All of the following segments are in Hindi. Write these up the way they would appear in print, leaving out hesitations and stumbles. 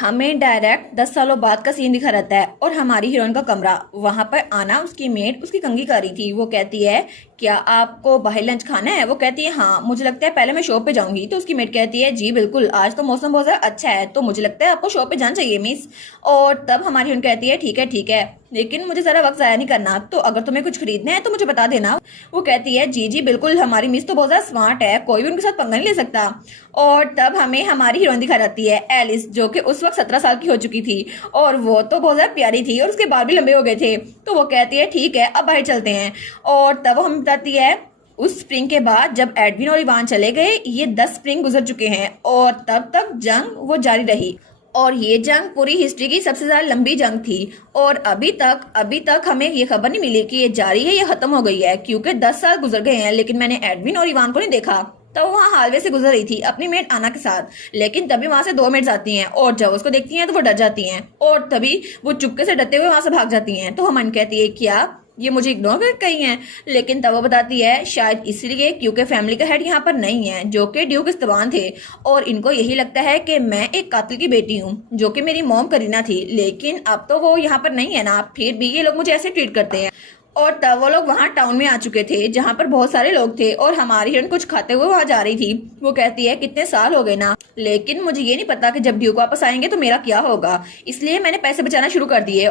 हमें डायरेक्ट 10 सालों बाद का सीन दिखा रहता है और हमारी हीरोइन का कमरा। वहां पर आना उसकी मेड उसकी कंघी कर रही थी। वो कहती है क्या आपको बाहर लंच खाना है? वो कहती है हाँ, मुझे लगता है पहले मैं शॉप पे जाऊंगी। तो उसकी मेड कहती है जी बिल्कुल, आज तो मौसम बहुत ज्यादा अच्छा है तो मुझे लगता है आपको शॉप पे जाना चाहिए मिस। और तब हमारी हीरोइन कहती है ठीक है लेकिन मुझे जरा वक्त जाया नहीं करना, तो अगर तुम्हें कुछ खरीदना है तो मुझे बता देना। वो कहती है जी बिल्कुल, हमारी मिस तो बहुत ज्यादा स्मार्ट है, कोई भी उनके साथ पंगा नहीं ले सकता। और तब हमें हमारी हीरोइन दिखा जाती है एलिस, जो कि उस वक्त 17 साल की हो चुकी थी और वो तो बहुत ज्यादा प्यारी थी और उसके बाल भी लंबे हो गए थे। तो वो कहती है ठीक है अब बाहर चलते हैं। और तब वो हमें बताती है उस स्प्रिंग के बाद जब एडविन और इवान चले गए, ये 10 स्प्रिंग गुजर चुके हैं और तब तक जंग वो जारी रही। और ये जंग पूरी हिस्ट्री की सबसे ज्यादा लंबी जंग थी और अभी तक हमें ये खबर नहीं मिली कि ये जारी है या खत्म हो गई है, क्योंकि 10 साल गुजर गए हैं लेकिन मैंने एडविन और इवान को नहीं देखा। तो वहाँ हालवे से गुजर रही थी अपनी मेट आना के साथ, लेकिन तभी वहां से 2 मेट्स आती हैं और जब उसको देखती हैं तो वो डर जाती हैं और तभी वो चुपके से डरते हुए वहां से भाग जाती हैं। तो हमन कहती है क्या ये मुझे इग्नोर कर गई हैं? लेकिन तब वो बताती है शायद इसलिए क्योंकि फैमिली का हेड यहाँ पर नहीं है, जो कि ड्यूक इस्तबान थे और इनको यही लगता है कि मैं एक कातिल की बेटी हूँ, जो कि मेरी मॉम करीना थी। लेकिन अब तो वो यहाँ पर नहीं है ना, फिर भी ये लोग मुझे ऐसे ट्रीट करते हैं। और तब वो लोग वहाँ टाउन में आ चुके थे जहाँ पर बहुत सारे लोग थे और हमारी हीरोइन कुछ खाते हुए वहाँ जा रही थी। वो कहती है कितने साल हो गए ना, लेकिन मुझे ये नहीं पता कि जब ड्यूक वापस आएंगे तो मेरा क्या होगा, इसलिए मैंने पैसे बचाना शुरू कर दिए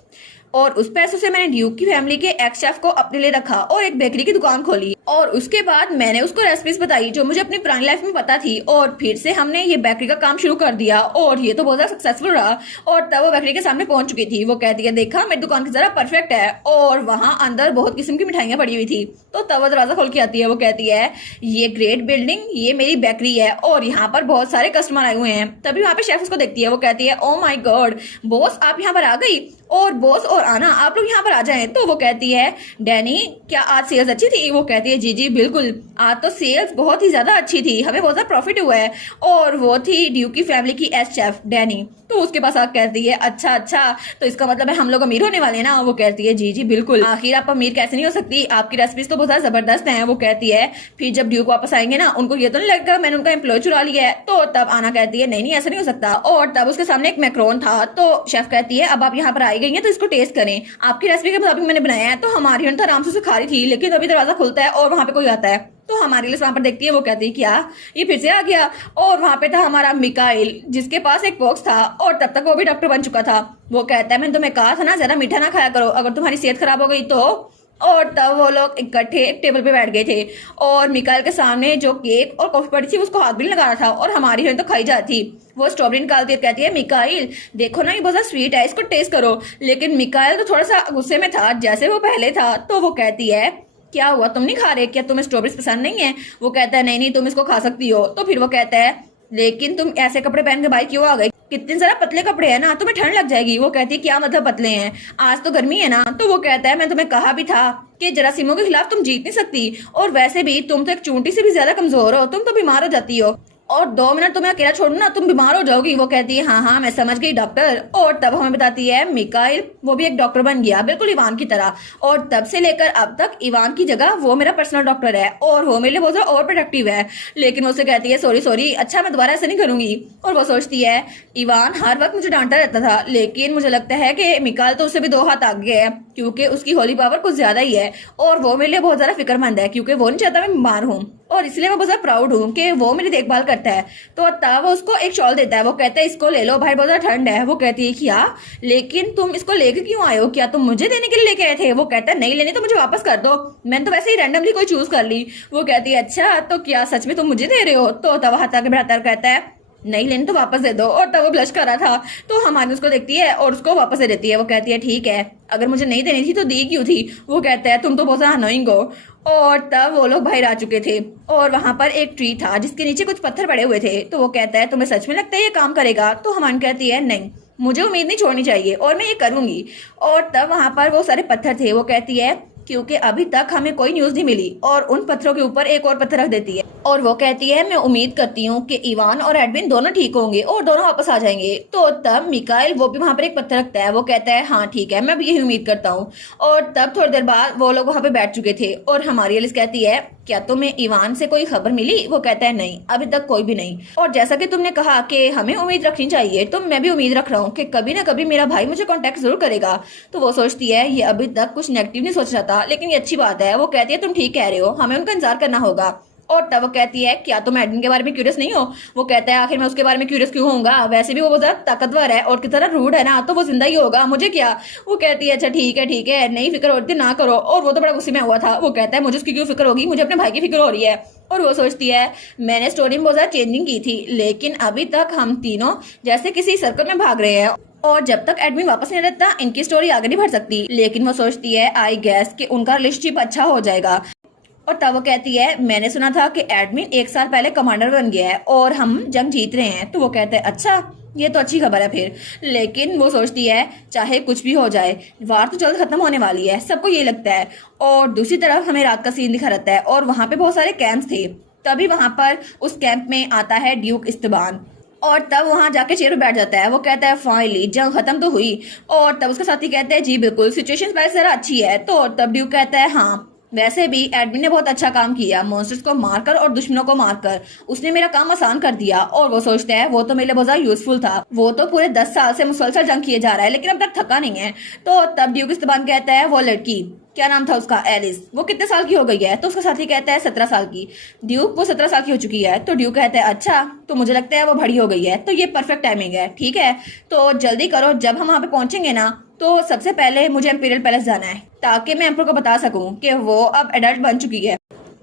और उस पैसों से मैंने ड्यूक की फैमिली के एक्स शेफ को अपने लिए रखा और एक बेकरी की दुकान खोली। और उसके बाद मैंने उसको रेसिपीज बताई जो मुझे अपनी पुरानी लाइफ में पता थी और फिर से हमने ये बेकरी का काम शुरू कर दिया और ये तो बहुत ज्यादा सक्सेसफुल रहा। और तब वो बेकरी के सामने पहुंच चुकी थी। वो कहती है देखा मेरी दुकान की जरा परफेक्ट है और वहाँ अंदर बहुत किस्म की मिठाइयां पड़ी हुई थी। तो तब वो दरवाजा खोल के आती है। वो कहती है ये ग्रेट बिल्डिंग, ये मेरी बेकरी है और यहाँ पर बहुत सारे कस्टमर आए हुए हैं। तभी वहाँ पे शेफ उसको देखती है। वो कहती है ओ माई गॉड बॉस, आप यहाँ पर आ गई और बॉस और आना आप लोग यहाँ पर आ जाएं। तो वो कहती है डैनी क्या आज सेल्स अच्छी थी? वो कहती है जी बिल्कुल, आज तो सेल्स बहुत ही ज्यादा अच्छी थी, हमें बहुत ज्यादा प्रॉफिट हुआ है। और वो थी ड्यूक की फैमिली की एस शेफ डैनी। तो उसके पास आकर कहती है अच्छा तो इसका मतलब है हम लोग अमीर होने वाले हैं ना? वो कहती है जी बिल्कुल, आखिर आप अमीर कैसे नहीं हो सकती, आपकी रेसिपीज तो बहुत ज्यादा जबरदस्त हैं। वो कहती है फिर जब ड्यूक वापस आएंगे ना उनको ये तो नहीं लगेगा मैंने उनका एम्प्लॉय चुरा लिया है। तो तब आना कहती है नहीं ऐसा नहीं हो सकता। और तब उसके सामने एक मैक्रोन था। तो शेफ कहती है अब आप यहाँ पर आई गई हैं तो इसको टेस्ट करें, आपकी रेसिपी के मुताबिक मैंने बनाया है। तो हमारी हीरोइन तो आराम से खा रही थी, लेकिन अभी दरवाजा खुलता है और वहां पे कोई आता है। तो हमारी लिस्ट वहां पर देखती है। वो कहती है क्या ये फिर से आ गया? और वहां पे था हमारा मिकाइल जिसके पास एक बॉक्स था और तब तक वो भी डॉक्टर बन चुका था। वो कहता है मैंने तुम्हें कहा था ना ज्यादा मीठा ना खाया करो अगर तुम्हारी सेहत खराब हो गई तो। और तब वो लोग इकट्ठे एक टेबल पे बैठ गए थे और मिकाइल के सामने जो केक और कॉफी पड़ी थी उसको हाथ भी नहीं लगा रहा था और हमारी हीरोइन तो खाई जाती। वो स्ट्रॉबेरी निकालती है, कहती है मिकाइल देखो ना ये बहुत ज्यादा स्वीट है, इसको टेस्ट करो। लेकिन मिकाइल तो थोड़ा सा गुस्से में था जैसे वो पहले था। तो वो कहती है क्या हुआ तुम नहीं खा रहे, क्या तुम्हें स्ट्रॉबेरीज पसंद नहीं है? वो कहता है नहीं तुम इसको खा सकती हो। तो फिर वो कहता है लेकिन तुम ऐसे कपड़े पहन के बाहर क्यों आ गए, कितने जरा पतले कपड़े हैं ना, तुम्हें ठंड लग जाएगी। वो कहती है क्या मतलब पतले हैं, आज तो गर्मी है ना। तो वो कहता है मैं तुम्हें कहा भी था कि जरासीमों के खिलाफ तुम जीत नहीं सकती और वैसे भी तुम तो एक चूंटी से भी ज्यादा कमजोर हो, तुम तो बीमार हो जाती हो और 2 मिनट तुम्हें अकेला छोड़ू ना तुम बीमार हो जाओगी। वो कहती है हाँ मैं समझ गई डॉक्टर। और तब हमें बताती है मिकाइल वो भी एक डॉक्टर बन गया बिल्कुल इवान की तरह और तब से लेकर अब तक इवान की जगह वो मेरा पर्सनल डॉक्टर है और वो मेरे लिए बहुत ज्यादा और प्रोडक्टिव है। लेकिन वो उसे कहती है सॉरी अच्छा मैं दोबारा ऐसे नहीं करूंगी। और वो सोचती है इवान हर वक्त मुझे डांटता रहता था, लेकिन मुझे लगता है कि मिकाइल तो उससे भी 2 हाथ आगे है क्योंकि उसकी होली पावर कुछ ज्यादा ही है और वो मेरे लिए बहुत ज्यादा फिक्रमंद है क्योंकि वो नहीं चाहता मैं बीमार हूँ और इसलिए मैं बहुत ज्यादा प्राउड हूँ कि वो मेरी देखभाल करता है। तो तब वो उसको एक शॉल देता है। वो कहता है इसको ले लो भाई बहुत ज्यादा ठंड है। वो कहती है क्या लेकिन तुम इसको लेके क्यों आए हो, क्या तुम मुझे देने के लिए लेके आए थे? वो कहता है नहीं लेनी तो मुझे वापस कर दो, मैंने तो वैसे ही रैंडमली कोई चूज कर ली। वो कहती है अच्छा तो क्या सच में तुम मुझे दे रहे हो? तो तब हाथ आगे बढ़ाता कहता है नहीं लेनी तो वापस दे दो। और तब वो ब्लश कर रहा था। तो हमारी उसको देखती है और उसको वापस दे देती है। वो कहती है ठीक है अगर मुझे नहीं देनी थी तो दी क्यों थी? वो कहता है तुम तो बहुत अनोइंग हो। और तब वो लोग बाहर आ चुके थे और वहां पर एक ट्री था जिसके नीचे कुछ पत्थर पड़े हुए थे। तो वो कहता है तुम्हें सच में लगता है ये काम करेगा? तो हमान कहती है नहीं मुझे उम्मीद नहीं छोड़नी चाहिए और मैं ये करूंगी। और तब वहां पर वो सारे पत्थर थे। वो कहती है क्योंकि अभी तक हमें कोई न्यूज नहीं मिली और उन पत्थरों के ऊपर एक और पत्थर रख देती है और वो कहती है मैं उम्मीद करती हूँ कि इवान और एडविन दोनों ठीक होंगे और दोनों वापस आ जाएंगे। तो तब मिकाइल वो भी वहां पर एक पत्थर रखता है, वो कहता है हाँ ठीक है, मैं भी यही उम्मीद करता हूँ। और तब थोड़ी देर बाद वो लोग वहां पे बैठ चुके थे और हमारी एलिस कहती है क्या तुम्हें इवान से कोई खबर मिली? वो कहता है नहीं, अभी तक कोई भी नहीं। और जैसा कि तुमने कहा कि हमें उम्मीद रखनी चाहिए, तो मैं भी उम्मीद रख रहा हूँ कि कभी ना कभी मेरा भाई मुझे कांटेक्ट जरूर करेगा। तो वो सोचती है ये अभी तक कुछ नेगेटिव नहीं सोच रहा था, लेकिन ये अच्छी बात है। वो कहती है तुम ठीक कह रहे हो, हमें उनका इंतजार करना होगा। और तब वो कहती है क्या तुम एडमिन के बारे में क्यूरियस नहीं हो? वो कहता है आखिर मैं उसके बारे में क्यूरियस क्यों होऊंगा, वैसे भी वो बहुत ज्यादा ताकतवर है और किस तरह रूड है ना, तो वो जिंदा ही होगा, मुझे क्या। वो कहती है अच्छा ठीक है, नहीं फिक्र होती ना करो। और वो तो बड़ा गुस्से में हुआ था, वो कहता है मुझे उसकी क्यों फिक्र होगी, मुझे अपने भाई की फिक्र हो रही है। और वो सोचती है मैंने स्टोरी में बहुत ज्यादा चेंजिंग की थी, लेकिन अभी तक हम तीनों जैसे किसी सर्कल में भाग रहे हैं और जब तक एडमिन वापस नहीं रहता इनकी स्टोरी आगे नहीं बढ़ सकती। लेकिन वो सोचती है आई गेस कि उनका रिलेशनशिप अच्छा हो जाएगा। और तब वो कहती है मैंने सुना था कि एडमिन 1 साल पहले कमांडर बन गया है और हम जंग जीत रहे हैं। तो वो कहते हैं अच्छा, ये तो अच्छी खबर है फिर। लेकिन वो सोचती है चाहे कुछ भी हो जाए वार तो जल्द खत्म होने वाली है, सबको ये लगता है। और दूसरी तरफ हमें रात का सीन दिखा रहता है और वहां पे बहुत सारे कैंप्स थे। तभी वहां पर उस कैंप में आता है ड्यूक इस्तान और तब वहां जाके चेयर पर बैठ जाता है। वो कहता है फाइनली जंग खत्म तो हुई। और तब उसके साथी कहते हैं जी बिल्कुल, सिचुएशन पहले से जरा अच्छी है। तो तब ड्यूक कहता है हाँ वैसे भी एडमिन ने बहुत अच्छा काम किया, मॉन्स्टर्स को मारकर और दुश्मनों को मारकर उसने मेरा काम आसान कर दिया। और वो सोचते हैं वो तो मेरे लिए बहुत ज्यादा यूजफुल था, वो तो पूरे 10 साल से मुसलसल जंग किए जा रहा है लेकिन अब तक थका नहीं है। तो तब ड्यूक इस्तान कहता है वो लड़की क्या नाम था उसका, एलिस, वो कितने साल की हो गई है? तो उसका साथी कहता है 17 साल की। ड्यूक वो 17 साल की हो चुकी है। तो ड्यूक कहता है अच्छा, तो मुझे लगता है वो बड़ी हो गई है, तो ये परफेक्ट टाइमिंग है। ठीक है तो जल्दी करो, जब हम वहां पे पहुंचेंगे ना तो सबसे पहले मुझे एम्पीरियल पैलेस जाना है ताकि मैं एम्पर को बता सकूं कि वो अब एडल्ट बन चुकी है।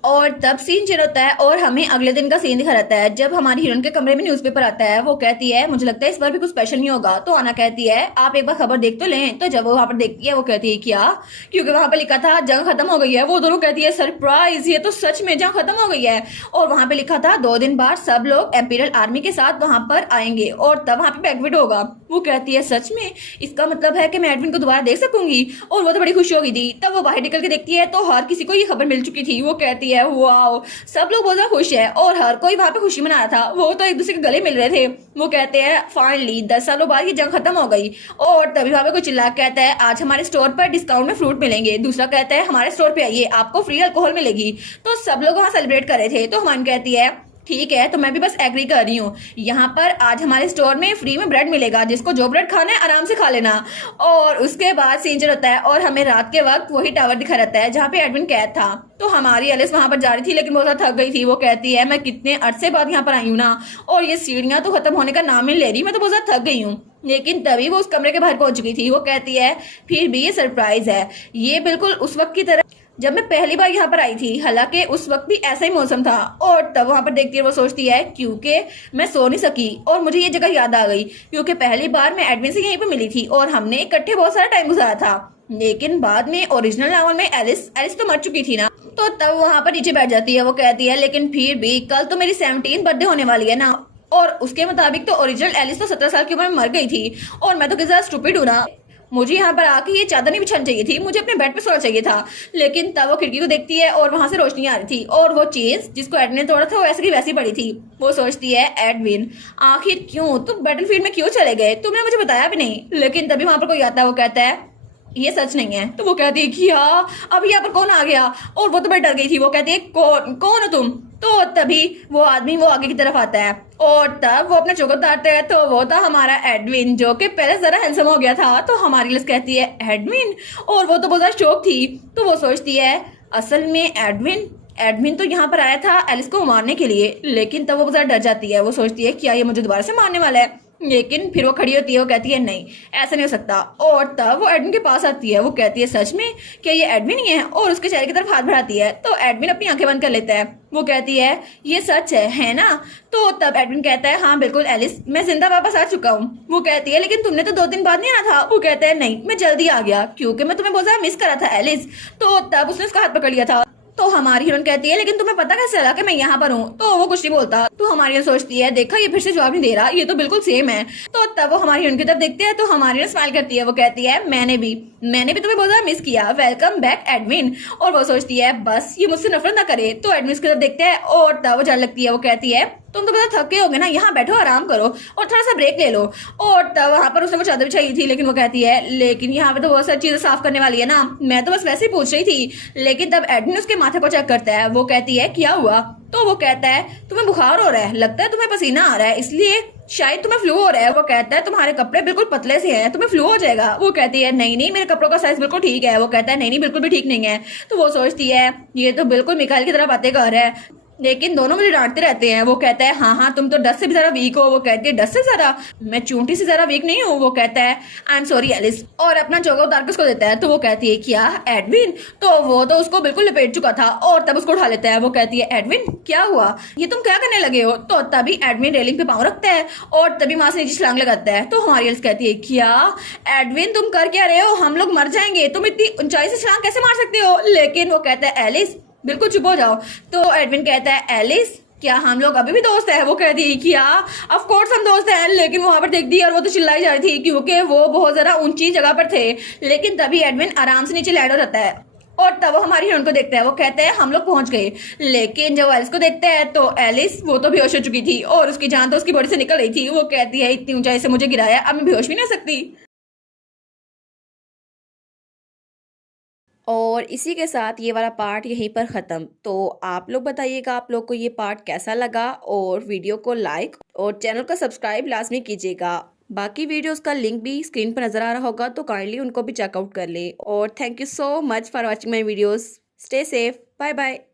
और तब सीन चेंज होता है और हमें अगले दिन का सीन दिखा रहता है जब हमारी हीरोइन के कमरे में न्यूज़पेपर आता है। वो कहती है मुझे लगता है इस बार भी कुछ स्पेशल नहीं होगा। तो आना कहती है आप एक बार खबर देख तो लें। तो जब वो वहां पर देखती है वो कहती है क्या, क्योंकि वहां पर लिखा था जंग खत्म हो गई है। वो दोनों कहती है सरप्राइज, ये तो सच में जंग खत्म हो गई है। और वहां पे लिखा था 2 दिन बाद सब लोग एम्पीरियल आर्मी के साथ वहां पर आएंगे और तब वहां पे बैकविट होगा। वो कहती है सच में, इसका मतलब है कि मैं एडविन को दोबारा देख सकूंगी। और वो तो बड़ी खुश हो गई थी। तब वो बाहर निकल के देखती है तो हर किसी को ये खबर मिल चुकी थी। वो कहती है वाओ, सब लोग बहुत ज्यादा खुश है और हर कोई वहां पे खुशी मना रहा था। वो तो एक दूसरे के गले मिल रहे थे। वो कहते हैं फाइनली 10 सालों बाद ये जंग खत्म हो गई। और तभी वहां पे कोई चिल्ला कहता है आज हमारे स्टोर पर डिस्काउंट में फ्रूट मिलेंगे। दूसरा कहता है हमारे स्टोर पे आइए, आपको फ्री अल्कोहल मिलेगी। तो सब लोग वहां सेलिब्रेट कर रहे थे। तो हमान कहती है ठीक है, तो मैं भी बस एग्री कर रही हूँ। यहाँ पर आज हमारे स्टोर में फ्री में ब्रेड मिलेगा, जिसको जो ब्रेड खाना है आराम से खा लेना। और उसके बाद सीन चल होता है और हमें रात के वक्त वही टावर दिखा रहता है जहाँ पे एडविन कैद था। तो हमारी एलिस वहां पर जा रही थी लेकिन बहुत ज्यादा थक गई थी। वो कहती है मैं कितने अरसे बाद यहाँ पर आई हूँ ना, और ये सीढ़ियां तो खत्म होने का नाम ही ले रही, मैं तो बहुत ज्यादा थक गई हूँ। लेकिन तभी वो उस कमरे के बाहर पहुंच चुकी थी। वो कहती है फिर भी ये सरप्राइज है, ये बिल्कुल उस वक्त की तरह जब मैं पहली बार यहाँ पर आई थी, हालांकि उस वक्त भी ऐसा ही मौसम था। और तब वहां पर देखती है वो सोचती है क्योंकि मैं सो नहीं सकी और मुझे ये जगह याद आ गई क्योंकि पहली बार मैं एडमिन से यहीं पर मिली थी और हमने इकट्ठे बहुत सारा टाइम गुजारा था। लेकिन बाद में ओरिजिनल नॉवल में एलिस तो मर चुकी थी ना। तो तब वहां पर नीचे बैठ जाती है। वो कहती है लेकिन फिर भी कल तो मेरी 17th बर्थडे होने वाली है ना, और उसके मुताबिक तो ओरिजिनल एलिस तो 17 साल की उम्र में मर गई थी और मैं तो किसी स्टूपिड हूं ना। मुझे यहाँ पर आके ये चादर नहीं बिछानी चाहिए थी, मुझे अपने बेड पे सोना चाहिए था। लेकिन तब वो खिड़की को देखती है और वहां से रोशनी आ रही थी और वो चेज जिसको एडविन ने तोड़ा था वो ऐसे की वैसी पड़ी थी। वो सोचती है एडविन आखिर क्यों तुम बैटलफील्ड में क्यों चले गए, तुमने मुझे बताया भी नहीं। लेकिन तभी वहां पर कोई आता है, वो कहता है ये सच नहीं है। तो वो कहती है कि हाँ अभी यहाँ पर कौन आ गया, और वो तो मैं डर गई थी। वो कहती है कौन हो तुम। तो तभी वो आदमी वो आगे की तरफ आता है और तब वो अपना चोकर उतारते हैं। तो वो था हमारा एडविन जो कि पहले जरा हैंडसम हो गया था। तो हमारी लिस्ट कहती है एडविन, और वो तो बहुत ज्यादा शौक थी। तो वो सोचती है असल में एडमिन तो यहाँ पर आया था एलिस को मारने के लिए। लेकिन तब वो बहुत ज्यादा डर जाती है। वो सोचती है क्या ये मुझे दोबारा से मारने वाला है। लेकिन फिर वो खड़ी होती है। वो कहती है नहीं ऐसा नहीं हो सकता। और तब वो एडमिन के पास आती है। वो कहती है सच में क्या ये एडमिन ही है, और उसके चेहरे की तरफ हाथ बढ़ाती है। तो एडमिन अपनी आंखें बंद कर लेता है। वो कहती है ये सच है ना। तो तब एडमिन कहता है हाँ बिल्कुल एलिस, मैं जिंदा वापस आ चुका हूँ। वो कहती है लेकिन तुमने तो 2 दिन बाद नहीं आना था। वो कहता है नहीं मैं जल्दी आ गया क्योंकि मैं तुम्हें बहुत ज्यादा मिस करा था एलिस। तो तब उसने उसका हाथ पकड़ लिया था तो हमारी हीरोइन कहती है लेकिन तुम्हें पता कैसे चला कि मैं यहाँ पर हूँ? तो वो कुछ नहीं बोलता। तो हमारी हीरोइन सोचती है देखा ये फिर से जवाब नहीं दे रहा, ये तो बिल्कुल सेम है। तो तब वो हमारी हीरोइन की तरफ देखते हैं तो हमारी हीरोइन स्माइल करती है, वो कहती है मैंने भी तुम्हें बहुत ज्यादा मिस किया, वेलकम बैक एडमिन। और वो सोचती है बस ये मुझसे नफरत ना करे। तो एडमिन की तरफ देखते हैं और तब वो जाने लगती है, वो कहती है तुम तो पता थके होगे ना, यहाँ बैठो आराम करो और थोड़ा सा ब्रेक ले लो। और तब वहां पर उसने वो चादर बिछाई थी, लेकिन वो कहती है लेकिन यहाँ पे तो बहुत सारी चीजें साफ करने वाली है ना, मैं तो बस वैसे ही पूछ रही थी। लेकिन तब एडमिन उसके माथे को चेक करता है, वो कहती है क्या हुआ? तो वो कहता है तुम्हें बुखार हो रहा है, लगता है तुम्हें पसीना आ रहा है, इसलिए शायद तुम्हें फ्लू हो रहा है। वो कहता है तुम्हारे कपड़े बिल्कुल पतले से हैं, तुम्हें फ्लू हो जाएगा। वो कहती है नहीं नहीं मेरे कपड़ों का साइज बिल्कुल ठीक है। वो कहता है नहीं नहीं बिल्कुल भी ठीक नहीं है। तो वो सोचती है ये तो बिल्कुल मिकाइल की तरह बातें कर रहा है, लेकिन दोनों मुझे डांटते रहते हैं। वो कहता है हाँ तुम तो 10 से भी ज्यादा वीक हो। वो कहती है 10 से ज्यादा? मैं चूंटी से ज्यादा वीक नहीं हूँ। वो कहता है आई एम सॉरी एलिस, और अपना चोगा उतार के उसको देता है। तो वो कहती है क्या एडविन? तो वो तो उसको बिल्कुल लपेट चुका था और तब उसको उठा लेता है। वो कहती है एडविन क्या हुआ, ये तुम क्या करने लगे हो? तो तभी एडविन रेलिंग पे पाँव रखता है और तभी वहां से नीचे छलांग लगाता है। तो हमारी एलिस कहती है क्या एडविन तुम कर क्या रहे हो, हम लोग मर जाएंगे, तुम इतनी ऊंचाई से छलांग कैसे मार सकते हो? लेकिन वो कहता है एलिस बिल्कुल चुप हो जाओ। तो एडविन कहता है एलिस क्या हम लोग अभी भी दोस्त है? वो कहती है क्या ऑफ कोर्स हम दोस्त हैं। लेकिन वहां पर देखती है और वो तो चिल्लाई जा रही थी क्योंकि वो बहुत ज्यादा ऊंची जगह पर थे। लेकिन तभी एडविन आराम से नीचे लैंड हो जाता है और तब वो हमारी हीरोइन को देखता है, वो कहता है हम लोग पहुंच गए। लेकिन जब एलिस को देखता है तो एलिस वो तो बेहोश हो चुकी थी और उसकी जान तो उसकी बॉडी से निकल रही थी। वो कहती है इतनी ऊंचाई से मुझे गिराया, अब मैं बेहोश भी नहीं हो सकती। और इसी के साथ ये वाला पार्ट यहीं पर ख़त्म। तो आप लोग बताइएगा आप लोग को ये पार्ट कैसा लगा, और वीडियो को लाइक और चैनल को सब्सक्राइब लाजमी कीजिएगा। बाकी वीडियोस का लिंक भी स्क्रीन पर नज़र आ रहा होगा, तो काइंडली उनको भी चेकआउट कर ले। और thank you so much for watching my videos. Stay safe, bye bye.